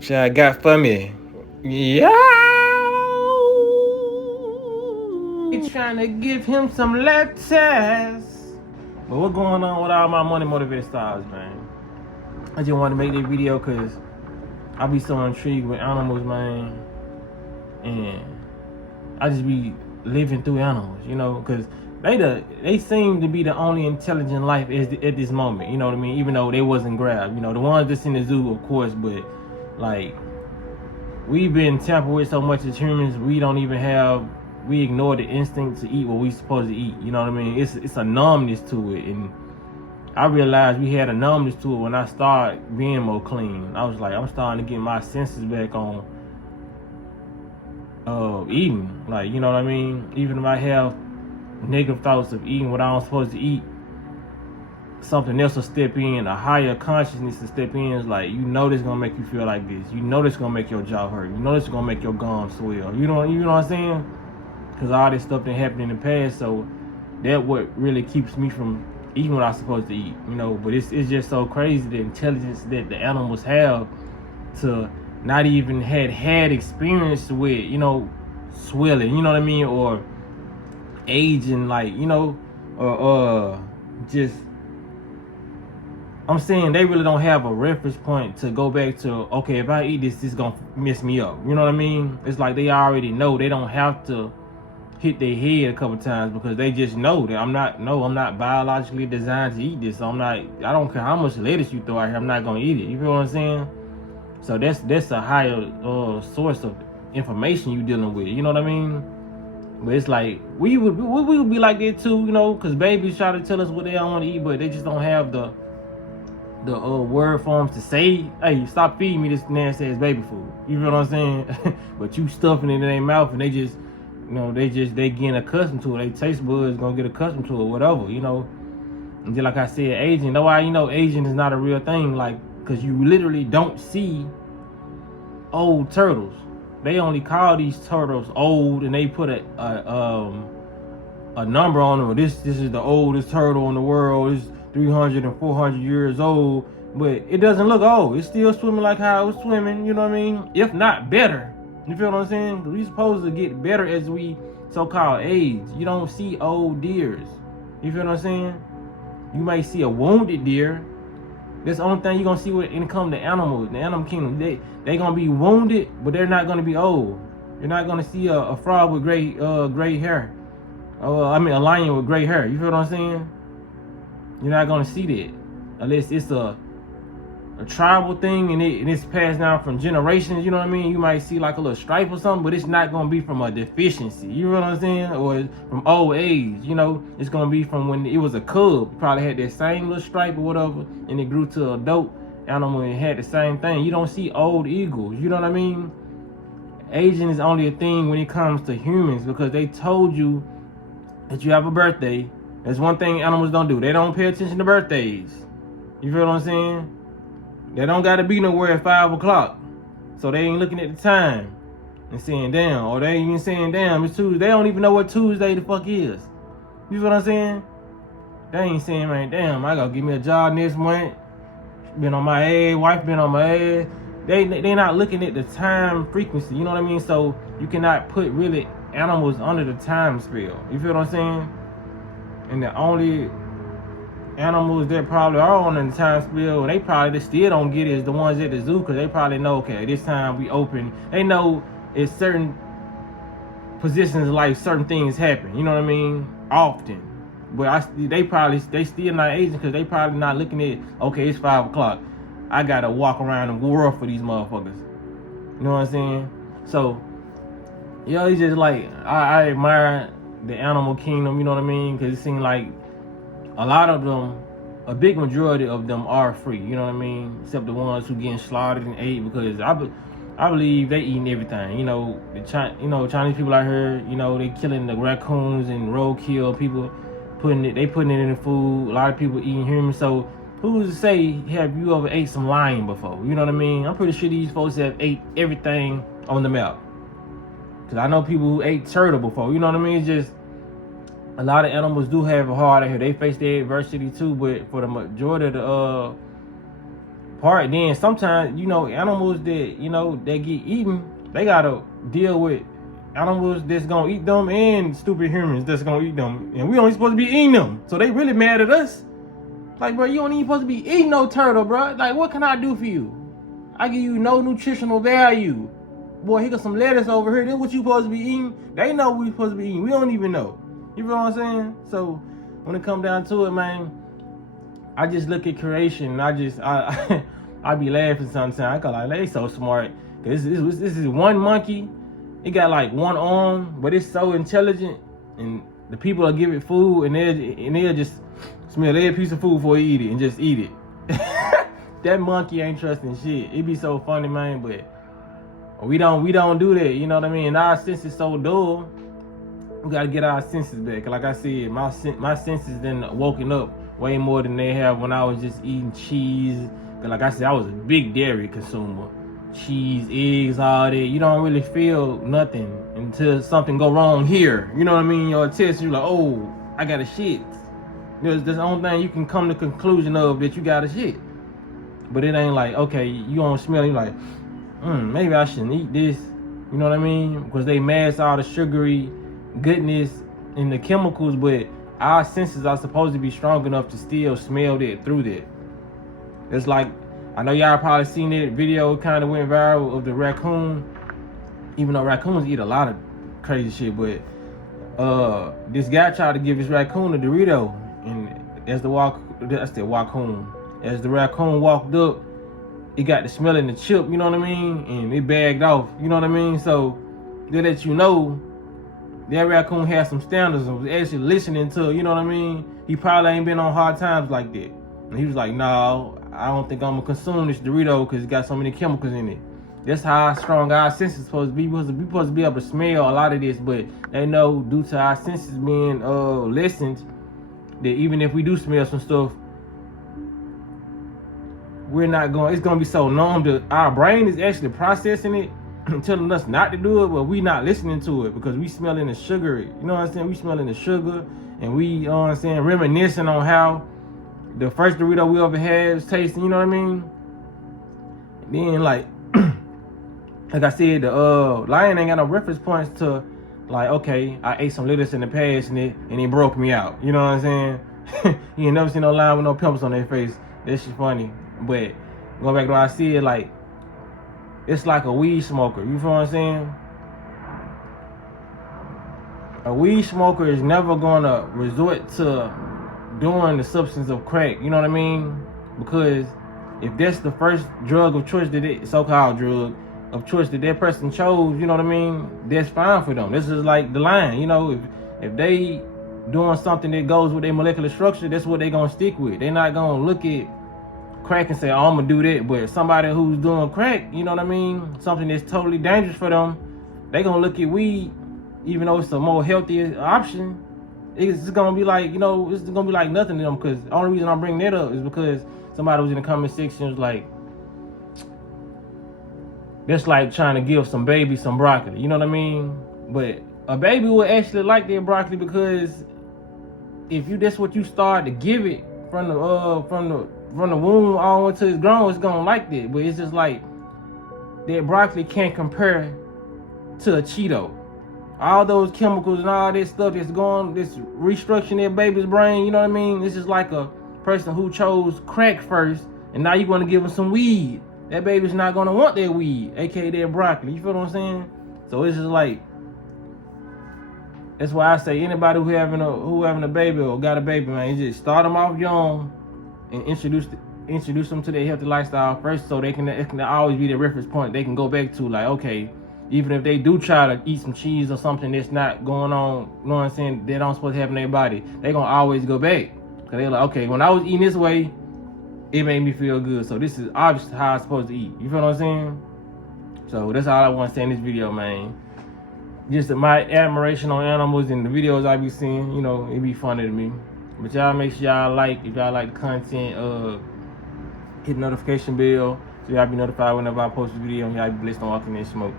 What y'all got for me? Yeah. Trying to give him some letters. But what's going on with all my money motivated stars, man? I just want to make this video because I be so intrigued with animals, man. And I just be living through animals, you know, because they seem to be the only intelligent life at this moment, you know what I mean? Even though they wasn't grabbed, you know, the ones that's in the zoo, of course, but like we've been tampered with so much as humans, we ignore the instinct to eat what we supposed to eat. You know what I mean? It's a numbness to it, and I realized we had a numbness to it when I started being more clean. I was like, I'm starting to get my senses back on eating. Like, you know what I mean? Even if I have negative thoughts of eating what I'm supposed to eat, something else will step in, a higher consciousness will step in. It's like, you know this gonna make you feel like this. You know this gonna make your jaw hurt. You know this gonna make your gums swell. You know what I'm saying? Because all this stuff that happened in the past, so that what really keeps me from eating what I'm supposed to eat, you know. But it's just so crazy the intelligence that the animals have to not even had experience with, you know, swelling, you know what I mean, or aging, like, you know, or just, I'm saying they really don't have a reference point to go back to, okay, if I eat this gonna mess me up, you know what I mean? It's like they already know. They don't have to hit their head a couple times because they just know that I'm not biologically designed to eat this. I don't care how much lettuce you throw out here, I'm not gonna eat it. You feel what I'm saying? So that's a higher source of information you dealing with. You know what I mean? But it's like we would be like that too, you know, because babies try to tell us what they don't want to eat, but they just don't have the word forms to say, hey, stop feeding me this nasty ass baby food. You feel what I'm saying? But you stuffing it in their mouth and they just, you know, they getting accustomed to it. They taste buds gonna get accustomed to it, whatever, you know. And just like I said, aging. That's why, you know, aging is not a real thing, like, because you literally don't see old turtles. They only call these turtles old, and they put a number on them. This is the oldest turtle in the world. It's 300 and 400 years old, but it doesn't look old. It's still swimming like how it was swimming, you know what I mean? If not better. You feel what I'm saying? We supposed to get better as we so-called age. You don't see old deers. You feel what I'm saying? You might see a wounded deer. That's the only thing you're gonna see when it comes to animals. The animal kingdom, they gonna be wounded, but they're not gonna be old. You're not gonna see a frog with gray hair. I mean a lion with gray hair. You feel what I'm saying? You're not gonna see that unless it's a tribal thing and it's passed down from generations. You know what I mean? You might see like a little stripe or something, but it's not gonna be from a deficiency. You know what I'm saying? Or from old age. You know, it's gonna be from when it was a cub. Probably had that same little stripe or whatever, and it grew to a adult animal and had the same thing. You don't see old eagles. You know what I mean? Aging is only a thing when it comes to humans because they told you that you have a birthday. That's one thing animals don't do. They don't pay attention to birthdays. You feel what I'm saying? They don't gotta be nowhere at 5 o'clock. So they ain't looking at the time and saying damn. Or they ain't even saying damn, it's Tuesday. They don't even know what Tuesday the fuck is. You feel what I'm saying? They ain't saying, man, damn, I gotta give me a job next month. Been on my ass, wife been on my ass. They not looking at the time frequency, you know what I mean? So you cannot put really animals under the time spell. You feel what I'm saying? And the only animals that probably are on the time spell, they probably still don't get it is the ones at the zoo because they probably know, okay, this time we open. They know it's certain positions like certain things happen. You know what I mean? Often, but they still not aging because they probably not looking at, okay, it's 5 o'clock. I gotta walk around the world for these motherfuckers. You know what I'm saying? So, yeah, it's just like I admire the animal kingdom. You know what I mean? Because it seems like a lot of them, a big majority of them are free, you know what I mean? Except the ones who getting slaughtered and ate because I believe they eating everything. You know, Chinese people out here, you know, they killing the raccoons and roadkill people, putting it in the food. A lot of people eating humans. So who's to say have you ever ate some lion before? You know what I mean? I'm pretty sure these folks have ate everything on the map. Cause I know people who ate turtle before. You know what I mean? It's just a lot of animals do have it hard out here. They face their adversity too, but for the majority of the part. Then sometimes, you know, animals that, you know, that get eaten, they gotta deal with animals that's gonna eat them and stupid humans that's gonna eat them, and we only supposed to be eating them. So they really mad at us. Like, bro, you don't even supposed to be eating no turtle, bro. Like, what can I do for you? I give you no nutritional value. Boy, here got some lettuce over here. This what you supposed to be eating. They know we supposed to be eating. We don't even know. You feel what I'm saying? So when it come down to it, man, I just look at creation. And I be laughing sometimes. I go like, they so smart. This is one monkey. It got like one arm, but it's so intelligent. And the people will give it food, and they'll just smell every piece of food before you eat it and just eat it. That monkey ain't trusting shit. It be so funny, man, but we don't do that. You know what I mean? Our senses so dull. We gotta get our senses back. Like I said, my senses then woken up way more than they have when I was just eating cheese. Like I said, I was a big dairy consumer. Cheese, eggs, all that. You don't really feel nothing until something go wrong here. You know what I mean? Your test, you're like, oh, I got a shit. That's the only thing you can come to conclusion of, that you got a shit. But it ain't like, okay, you don't smell it, you're like, maybe I shouldn't eat this. You know what I mean? Because they mask all the sugary goodness and the chemicals, but our senses are supposed to be strong enough to still smell that through that. It's like, I know y'all probably seen that video, kind of went viral, of the raccoon. Even though raccoons eat a lot of crazy shit, but this guy tried to give his raccoon a Dorito, and as the raccoon walked up, it got the smell in the chip, you know what I mean? And it bagged off, you know what I mean? So they let you know that raccoon has some standards and was actually listening to, you know what I mean? He probably ain't been on hard times like that. And he was like, no, I don't think I'm gonna consume this Dorito because it's got so many chemicals in it. That's how strong our senses supposed to be. We're supposed to be able to smell a lot of this, but they know due to our senses being lessened, that even if we do smell some stuff, it's gonna be so numb that our brain is actually processing it and telling us not to do it, but we not listening to it because we smelling the sugar. You know what I'm saying? We smelling the sugar, and we, you know what I'm saying, reminiscing on how the first Dorito we ever had was tasting, you know what I mean? And then like I said, the lion ain't got no reference points to, like, okay, I ate some lettuce in the past and it broke me out. You know what I'm saying? You ain't never seen no lion with no pimples on their face. That shit funny. But going back to what I said, like, it's like a weed smoker. You feel what I'm saying? A weed smoker is never gonna resort to doing the substance of crack. You know what I mean? Because if that's the first drug of choice, so-called drug of choice that person chose, you know what I mean? That's fine for them. This is like the line, you know, if they doing something that goes with their molecular structure, that's what they gonna stick with. They're not gonna look at crack and say, oh, I'm gonna do that. But somebody who's doing crack, you know what I mean, something that's totally dangerous for them, they gonna look at weed, even though it's a more healthier option. It's gonna be like, you know, it's gonna be like nothing to them. Because the only reason I'm bringing that up is because somebody was in the comment section was like, that's like trying to give some baby some broccoli, you know what I mean? But a baby will actually like their broccoli, because if that's what you start to give it from the womb all until it's grown, it's gonna like that. But it's just like that broccoli can't compare to a Cheeto. All those chemicals and all this stuff that's restructuring their baby's brain, you know what I mean? It's just like a person who chose crack first, and now you want to give them some weed. That baby's not gonna want their weed, aka their broccoli. You feel what I'm saying? So it's just like, that's why I say anybody who having a baby or got a baby, man, you just start them off young and introduce them to their healthy lifestyle first, so it can always be the reference point they can go back to. Like, okay, even if they do try to eat some cheese or something that's not going on, you know what I'm saying, they don't supposed to have in their body, they gonna always go back. Cause they're like, okay, when I was eating this way, it made me feel good. So this is obviously how I'm supposed to eat. You feel what I'm saying? So that's all I want to say in this video, man. Just my admiration on animals and the videos I be seeing, you know, it be funny to me. But y'all make sure y'all if y'all like the content, hit the notification bell so y'all be notified whenever I post a video, and y'all be blessed on walking in smoke.